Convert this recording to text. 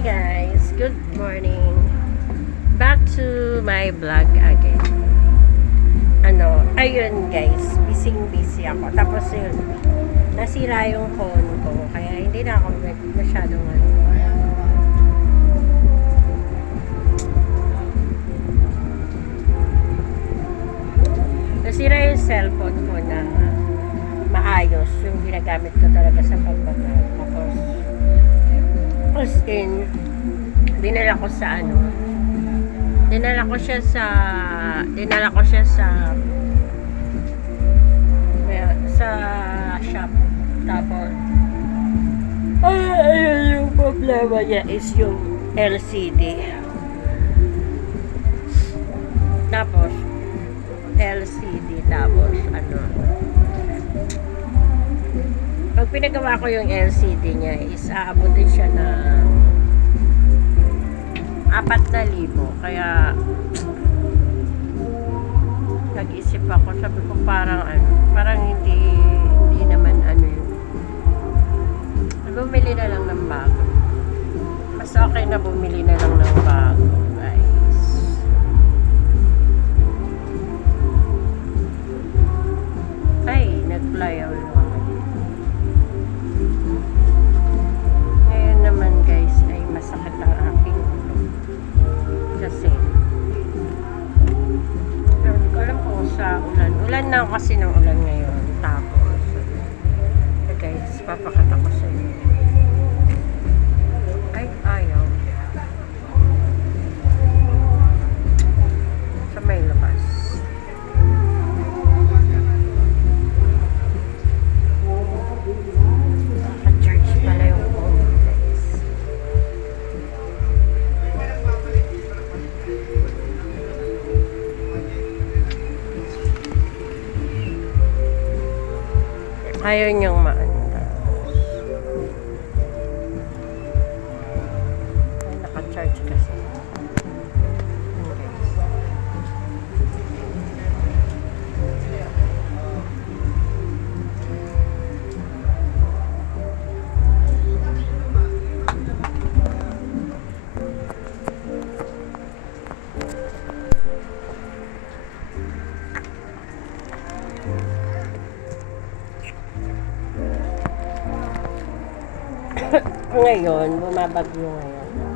Hi guys, good morning. Back to my vlog again. Ayun guys, busy ako. Tapos yun, nasira yung phone ko. Kaya hindi na ako masyadong nasira yung cellphone ko na maayos. Yung ginagamit ko talaga sa pagbablog. Tapos dinala ko sa dinala ko siya sa shop. Tapos ayun, yung problema niya is yung LCD. Tapos pag pinagawa ko yung LCD niya is aabutin siya ng 4,000. Kaya nag-isip ako, sabi ko parang hindi naman yun. Bumili na lang ng bago. Mas okay na bumili na lang ng bago, guys. Ay, nag-fly out lang. Ngayon naman guys, ay masakit ang aking ulo. Kasi pero hindi ko alam kung sa ulan na kasi ng ulan ngayon. Tapos guys, papakita ko sa inyo. Ay, ayaw sa may labas. Naka-charge pala yung phone, guys. Ayaw niyang naka-charge kasi. Ngayon, bumabagyo ngayon.